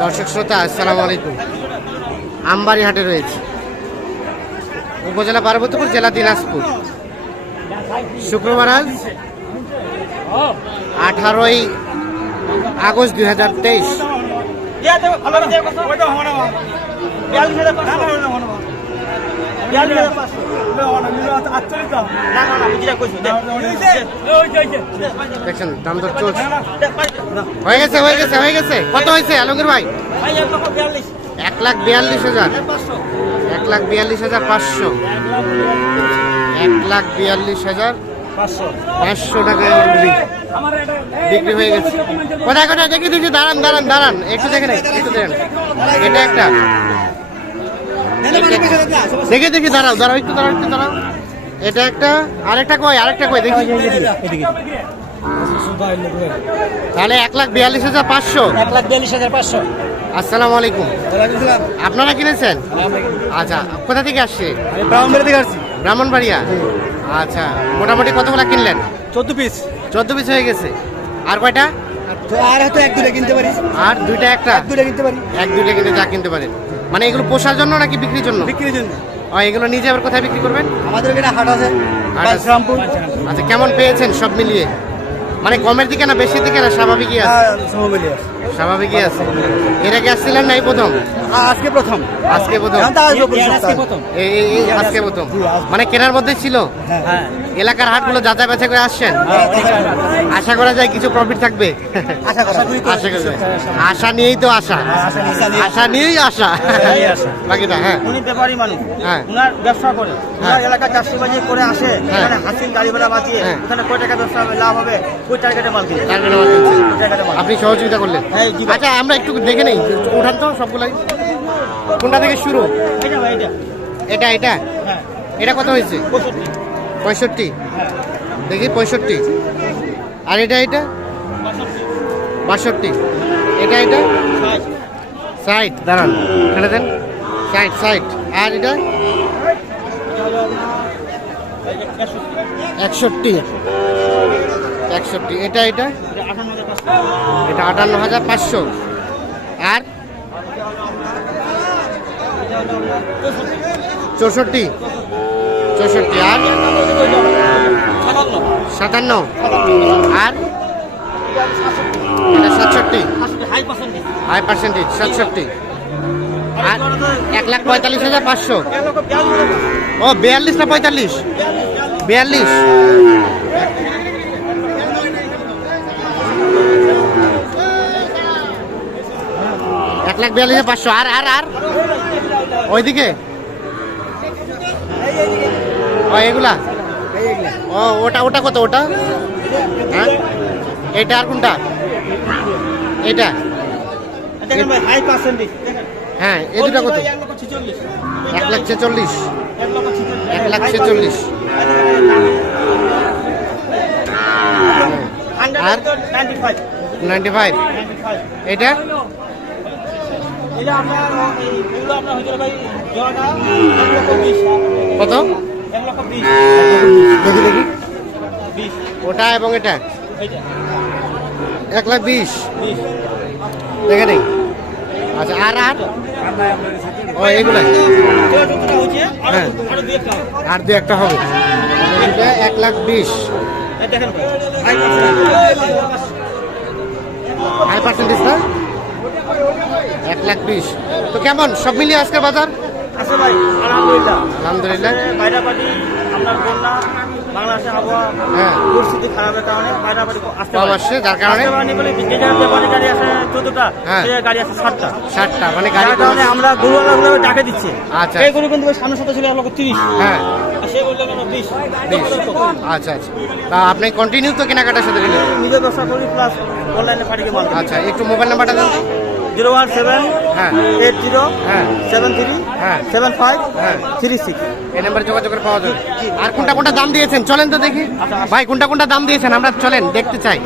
দর্শক শ্রোতা, আসসালামু আলাইকুম। আমবাড়ি হাটে রয়েছে। উপজেলা পার্বতীপুর, জেলা দিনাজপুর। শুক্রবার আজ আঠারোই আগস্ট দুই হাজার তেইশ। দেখছেন দাম দর চলছে। হয়ে গেছে হয়ে গেছে হয়ে গেছে। কত হয়েছে আলমগীর ভাই? এক লাখ বিয়াল্লিশ হাজার। এক লাখ বিয়াল্লিশ হাজার পাঁচশো। এক লাখ বিয়াল্লিশ হাজার পাঁচশো টাকা বিক্রি। হয়ে গেছে। কোথায় কোথায়? দেখে দিচ্ছি দাঁড়ান দাঁড়ান দাঁড়ান। একটু দেখে নেই একটু দেখেন এটা একটা। দেখে দেখি দাঁড়াও দাঁড়াও একটু দাঁড়াও একটু দাঁড়াও। এটা একটা আরেকটা কই আরেকটা কই দেখি। তাহলে এক লাখ বিয়াল্লিশ হাজার পাঁচশো। এক লাখ বিয়াল্লিশ হাজার পাঁচশো। আসসালামু আলাইকুম। আপনারা কিনেছেন? আচ্ছা কোথা থেকে আসছে? ব্রাহ্মণবাড়ি থেকে আসছি। ব্রাহ্মণবাড়িয়া? আচ্ছা মোটামুটি কতগুলা কিনলেন? চোদ্দ পিস। চোদ্দ পিস হয়ে গেছে। আর কয়টা? আর হয়তো এক দুটা কিনতে পারি। আর দুইটা একটা? এক দুটা কিনতে পারি। এক দুইটা কিনতে যা কিনতে পারেন। মানে এগুলো পোষার জন্য নাকি বিক্রির জন্য? বিক্রির জন্য। এগুলো নিজে আবার কোথায় বিক্রি করবেন? আমাদের এখানে হাট আছে রামপুর আচ্ছা কেমন পেয়েছেন সব মিলিয়ে? মানে কমের দিকে না বেশির দিকে না স্বাভাবিকই আছে? স্বাভাবিকই আছে। এর আগে আসছিলেন না এই প্রথম? আজকে প্রথম। আজকে প্রথম? আজকে প্রথম। মানে কেনার মধ্যে ছিল? হ্যাঁ। এলাকার হাটগুলো যাচাই বাছাই করে আসছেন? আশা করা যায় কিছু প্রফিট থাকবে? আশা করা যায়। আশা। নিয়েই তো আশা। আশা নিয়েই আশা। নিয়েই আশা। বাকিটা হ্যাঁ। উনি ব্যাপারী মানুষ। হ্যাঁ। উনার ব্যবসা করে। হ্যাঁ। উনার এলাকা চাষিবাজি করে আসে। হ্যাঁ। এখানে হাসিন গাড়ি বাঁচিয়ে হ্যাঁ। ওখানে কয় টাকা ব্যবসা লাভ হবে ওই টার্গেটে মাল কিনে আপনি সহযোগিতা করলেন। হ্যাঁ। আচ্ছা আমরা একটু দেখে নেই। উঠান তো সবগুলাই। কোনটা থেকে শুরু? এটা এটা। হ্যাঁ। এটা কত হয়েছে? পঁয়ষট্টি। দেখি পঁয়ষট্টি। আর এটা এটা? বাষট্টি। এটা এটা? ষাট। দাঁড়ান, এখানে দেন। ষাট ষাট। আর এটা? একষট্টি। একষট্টি। এটা এটা? এটা আটান্ন হাজার পাঁচশো। আর? চৌষট্টি। চৌষট্টি। আর সাতান্ন। আর সাতষট্টি। হাই পার্সেন্টেজ সাতষট্টি। আর এক লাখ পঁয়তাল্লিশ হাজার পাঁচশো। ও, বিয়াল্লিশ না পঁয়তাল্লিশ? বিয়াল্লিশ। এক লাখ বিয়াল্লিশ পাঁচশো। আর আর আর? ওইদিকে? এগুলা? ও ওটা ওটা কত ওটা? হ্যাঁ? এটা আর কোনটা? এটা হ্যাঁ এই দুটা কত? এক লাখ ছেচল্লিশ। এক লাখ ছেচল্লিশ। আর? নাইনটি ফাইভ এটা কত? ওটা এবং এটা এক লাখ বিশ দেখে নেই আচ্ছা আর আর ও হ্যাঁ। আরও দু একটা হবে এক লাখ বিশ হাই পার্সেন্টেজ না এক লাখ বিশ তো কেমন সব মিলিয়ে আজকের বাজার আছে ভাই আলহামদুলিল্লাহ। আলহামদুলিল্লাহ। বাইরাবাড়ি আপনার বন্যা আবহাওয়া হ্যাঁ। পরিস্থিতি খারাপের কারণে বাইরাবাড়ি আসতে যার ব্যাপারী গাড়ি আছে চোদ্দটা হ্যাঁ। গাড়ি আছে ষাটটা মানে কারণে আমরা গরুওয়ালা ডাকে দিচ্ছে। আচ্ছা। এই গরু কিন্তু সামনে সাথে ছিল তিরিশ। হ্যাঁ। আচ্ছা আচ্ছা। তা আপনি কন্টিনিউ তো কেনাকাটার সাথে নিজের ব্যবসা করি প্লাস অনলাইনে আচ্ছা একটু মোবাইল নাম্বারটা দেন। জিরো ওয়ান সেভেন হ্যাঁ। এইট জিরো হ্যাঁ। সেভেন থ্রি হ্যাঁ। সেভেন ফাইভ হ্যাঁ। Three six. এই নাম্বারে যোগাযোগ করে পাওয়া যাবে। আর কোনটা কোনটা দাম দিয়েছেন? চলেন তো দেখি। ভাই কোনটা কোনটা দাম দিয়েছেন? আমরা চলেন দেখতে চাই।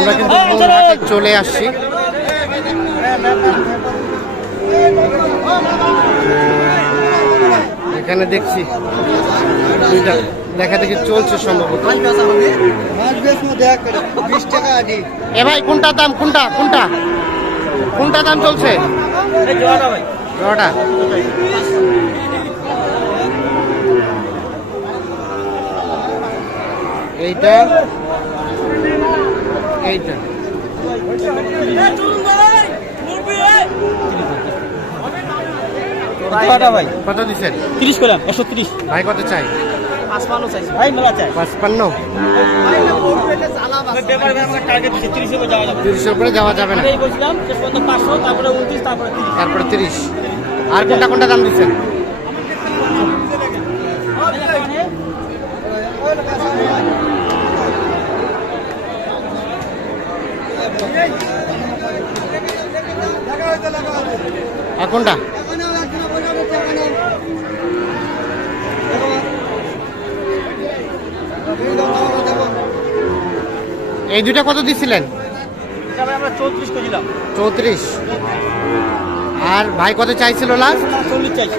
আমরা কিন্তু চলে আসছি। এখানে দেখছি। দুইটা দেখা দেখি চলছে সম্ভবত। এ ভাই, কোনটা দাম, কোনটা কোনটা? কোনটা দাম চলছে? জোড়াটা। এইটা। এইটা। জোড়াটা ভাই? কত দিচ্ছেন তিরিশ করলাম একশো তিরিশ। ভাই কত চাই? ভাই মেলা চাই। পাঁচপান্ন। তিরিশের উপরে যাওয়া যাবে না। বলছিলাম পাঁচশো তারপরে উনত্রিশ তারপরে তিরিশ। তারপরে তিরিশ। আর কোনটা কোনটা দাম দিচ্ছেন? আর কোনটা? এই দুটা কত দিছিলেন? চৌত্রিশ আর ভাই কত চাইছিল লাস্ট চল্লিশ চাইছি।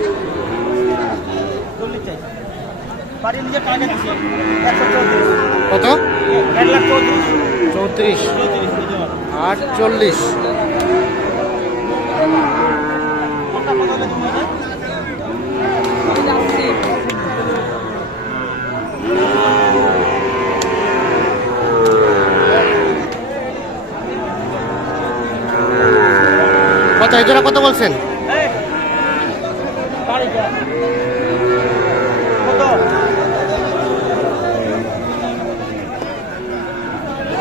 চল্লিশ চাইছি। বাড়ির নিজের কত এই কত বলছেন?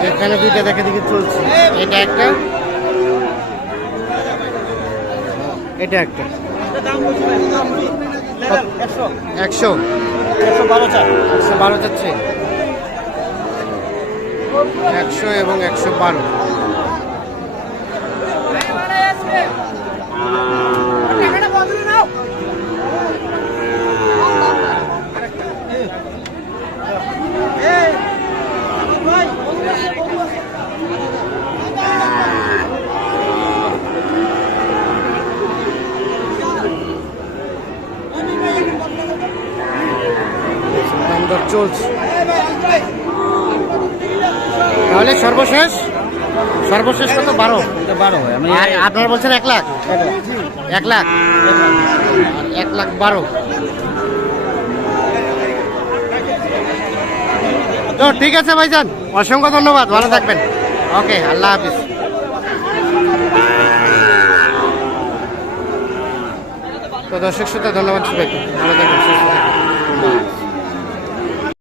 এখানে দুইটা দেখে দেখি চলছে এটা একটা এটা একটা একশো। একশো বারো। একশো বারো যাচ্ছে একশো এবং একশো বারো দাম দর চলছে তাহলে সর্বশেষ? সর্বশেষ কত? বারো। বারো আর আপনারা বলছেন এক লাখ। এক লাখ। এক লাখ বারো। তো ঠিক আছে ভাইজান, অসংখ্য ধন্যবাদ। ভালো থাকবেন। ওকে, আল্লাহ হাফিজ। তো দর্শক শ্রোতা, ধন্যবাদ সবাইকে। ভালো থাকবেন।